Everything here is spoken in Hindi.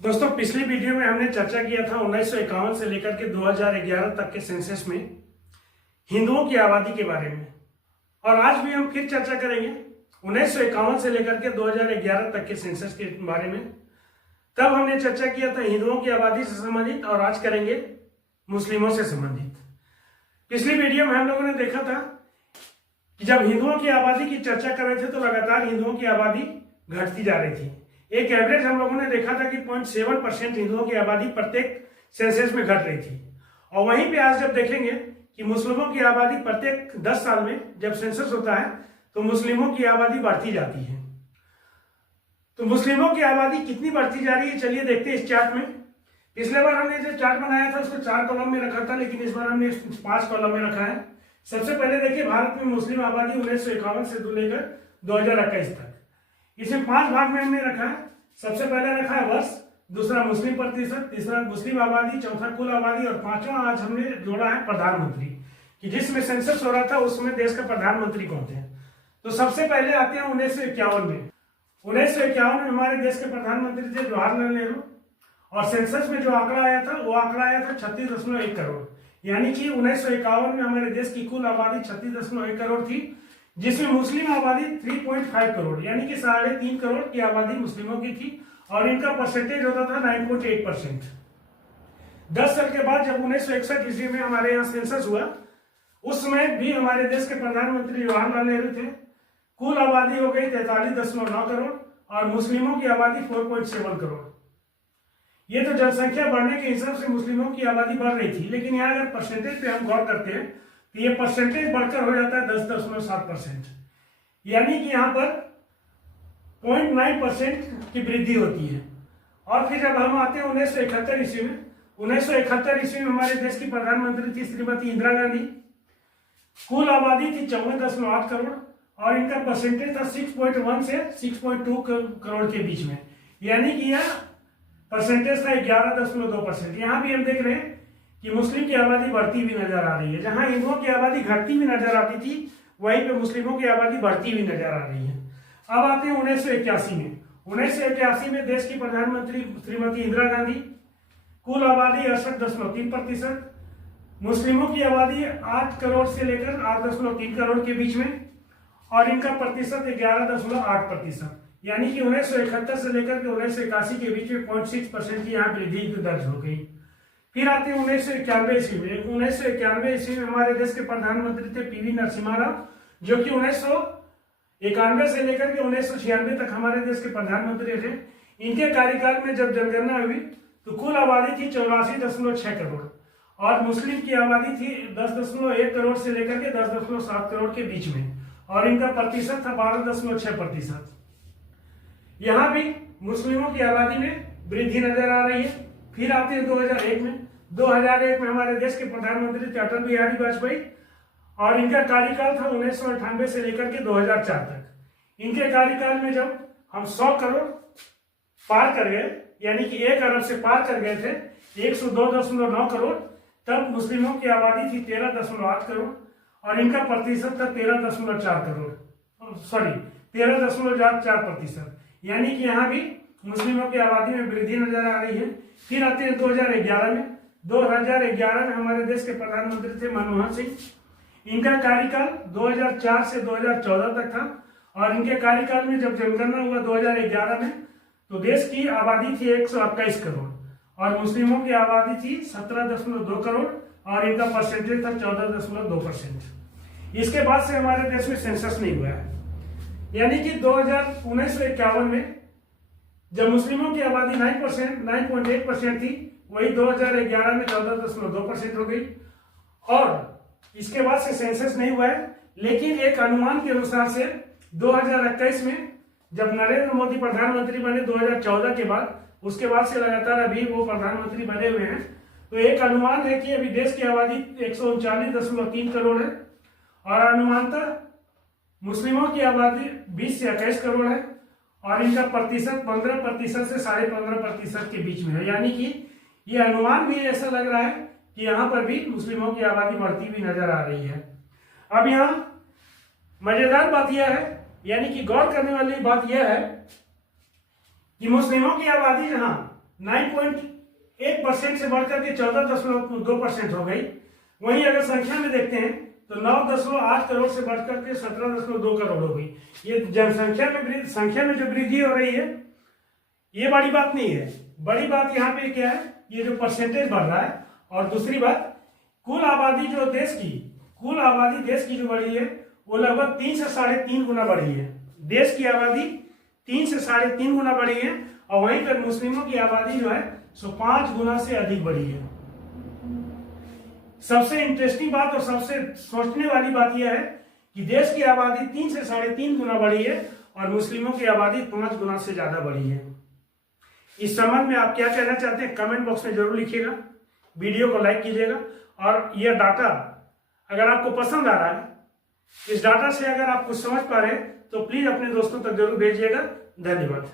दोस्तों, पिछली वीडियो में हमने चर्चा किया था 1951 से लेकर के 2011 तक के सेंसस में हिंदुओं की आबादी के बारे में। और आज भी हम फिर चर्चा करेंगे 1951 से लेकर के 2011 तक के सेंसस के बारे में। तब हमने चर्चा किया था हिंदुओं की आबादी से संबंधित, और आज करेंगे मुस्लिमों से संबंधित। पिछली वीडियो में हम लोगों ने देखा था कि जब हिंदुओं की आबादी की चर्चा कर रहे थे तो लगातार हिंदुओं की आबादी घटती जा रही थी। एक एवरेज हम लोगों ने देखा था कि 0.7% हिंदुओं की आबादी प्रत्येक सेंसस में घट रही थी। और वहीं पे आज जब देखेंगे कि मुस्लिमों की आबादी प्रत्येक 10 साल में जब सेंसस होता है तो मुस्लिमों की आबादी बढ़ती जाती है। तो मुस्लिमों की आबादी कितनी बढ़ती जा रही है, चलिए देखते हैं इस चार्ट में। पिछले बार हमने जो चार्ट बनाया था उसको 4 कॉलम में रखा था, लेकिन इस बार हमने 5 कॉलम में रखा है। सबसे पहले देखिए, भारत में मुस्लिम आबादी 1951 से लेकर 2021 तक, इसमें 5 भाग में हमने रखा है। सबसे पहले रखा है वर्ष, दूसरा मुस्लिम प्रतिशत, तीसरा मुस्लिम आबादी, चौथा कुल आबादी, और पांचवा आज हमने जोड़ा है प्रधानमंत्री, कि जिसमें सेंसस हो रहा था उसमें देश का प्रधानमंत्री कौन थे। तो सबसे पहले आते हैं 1951 में। 1951 में हमारे देश के प्रधानमंत्री थे जवाहरलाल नेहरू, और सेंसस में जो आंकड़ा आया था वो आंकड़ा आया था 36.1 करोड़। यानी कि 1951 में हमारे देश की कुल आबादी 36.1 करोड़ थी, जिसमें मुस्लिम आबादी 3.5 करोड़ यानी कि 3.5 करोड़ की आबादी मुस्लिमों की थी, और इनका परसेंटेज होता था 9.8%। 10 साल के बाद जब 1961 ईस्वी में हमारे यहाँ सेंसस हुआ, उस समय भी हमारे देश के प्रधानमंत्री जवाहरलाल नेहरू थे। कुल आबादी हो गई 43.9 करोड़ और मुस्लिमों की आबादी 4.7 करोड़। ये तो जनसंख्या बढ़ने के हिसाब से मुस्लिमों की आबादी बढ़ रही थी, लेकिन यहाँ अगर परसेंटेज पे हम गौर करते हैं तो ये परसेंटेज बढ़कर हो जाता है 10.7%। यानी कि यहाँ पर 0.9% की वृद्धि होती है। और फिर जब हम आते हैं 1971 ईस्वी में, 1971 ईस्वी में हमारे देश की प्रधानमंत्री थी श्रीमती इंदिरा गांधी। कुल आबादी थी 54.8 करोड़ और इनका परसेंटेज था 6.1 से 6.2 करोड़ के बीच में। यानी कि यह परसेंटेज था 11.2%। यहाँ भी हम देख रहे हैं कि मुस्लिम की आबादी बढ़ती हुई नजर आ रही है। जहां हिंदुओं की आबादी घटती हुई नजर आती थी, वहीं पे मुस्लिमों की आबादी बढ़ती हुई नजर आ रही है। अब आते हैं 1981 में। 1981 में देश की प्रधानमंत्री श्रीमती इंदिरा गांधी। कुल आबादी 68.3%, मुस्लिमों की आबादी 8 करोड़ से लेकर 8.3 करोड़ के बीच में, और इनका प्रतिशत 11.8%। यानी कि 1971 से लेकर के 1981 के बीच में 0.6% की यहाँ वृद्धि दर्ज हो गई। फिर आते हैं 1991 ईस्वी में। 1991 ईस्वी में हमारे देश के प्रधानमंत्री थे पीवी नरसिम्हा राव, जो कि 1991 से लेकर के 1996 तक हमारे देश के प्रधानमंत्री थे। इनके कार्यकाल में जब जनगणना हुई तो कुल आबादी थी 84.6 करोड़ और मुस्लिम की आबादी थी 10.1 करोड़ से लेकर के 10.7 करोड़ के बीच में, और इनका प्रतिशत था 12.6%। यहाँ भी मुस्लिमों की आबादी में वृद्धि नजर आ रही है। फिर आते हैं 2001 में। 2001 में हमारे देश के प्रधानमंत्री थे अटल बिहारी वाजपेयी, और इनका कार्यकाल था 1998 से लेकर के 2004 तक। इनके कार्यकाल में जब हम 100 करोड़ पार कर गए, यानी कि 1 अरब से पार कर गए थे 102.9 करोड़, तब मुस्लिमों की आबादी थी 13.8 करोड़ और इनका प्रतिशत था 13.4 करोड़, सॉरी 13.4%। यानी कि यहाँ भी मुस्लिमों की आबादी में वृद्धि नजर आ रही है। फिर आते हैं 2011 में। 2011 में हमारे देश के प्रधानमंत्री थे मनमोहन सिंह। इनका कार्यकाल 2004 से 2014 तक था, और इनके कार्यकाल में जब जनगणना हुआ 2011 में तो देश की आबादी थी 121 करोड़ और मुस्लिमों की आबादी थी 17.2 करोड़ और इनका परसेंटेज था 14.2%। इसके बाद से हमारे देश में सेंसस नहीं हुआ है। यानी कि 1951 में जब मुस्लिमों की आबादी 9.8% थी, वही 2011 में 14.2% हो गई, और इसके बाद से सेंसस नहीं हुआ है। लेकिन एक अनुमान के अनुसार से 2021 में जब नरेंद्र मोदी प्रधानमंत्री बने 2014 के बाद, उसके बाद से लगातार अभी वो प्रधानमंत्री बने हुए हैं, तो एक अनुमान है कि अभी देश की आबादी 139.3 करोड़ है, और अनुमानतः मुस्लिमों की आबादी 20 से 21 करोड़ है, और इनका प्रतिशत 15% से 15.5% के बीच में है। यानी कि ये अनुमान भी ऐसा लग रहा है कि यहाँ पर भी मुस्लिमों की आबादी बढ़ती हुई नजर आ रही है। अब यहाँ मजेदार बात यह है, यानी कि गौर करने वाली बात यह है कि मुस्लिमों की आबादी जहां 9.1% से बढ़कर के 14.2% हो गई। वहीं अगर संख्या में देखते हैं तो 9.8 करोड़ से बढ़कर के 17.2 करोड़ हो गई। ये जनसंख्या में संख्या में जो वृद्धि हो रही है ये बड़ी बात नहीं है। बड़ी बात यहाँ पे क्या है, ये जो परसेंटेज बढ़ रहा है। और दूसरी बात, कुल आबादी जो देश की जो बढ़ी है वो लगभग 3 से 3.5 गुना बढ़ी है। देश की आबादी 3 से 3.5 गुना बढ़ी है और वहीं पर मुस्लिमों की आबादी जो है सो 5 गुना से अधिक बढ़ी है। सबसे इंटरेस्टिंग बात और सबसे सोचने वाली बात यह है कि देश की आबादी 3 से 3.5 गुना बढ़ी है और मुस्लिमों की आबादी 5 गुना से ज्यादा बढ़ी है। इस संबंध में आप क्या कहना चाहते हैं कमेंट बॉक्स में जरूर लिखिएगा, वीडियो को लाइक कीजिएगा। और यह डाटा अगर आपको पसंद आ रहा है, इस डाटा से अगर आप कुछ समझ पा रहे हैं तो प्लीज अपने दोस्तों तक जरूर भेजिएगा। धन्यवाद।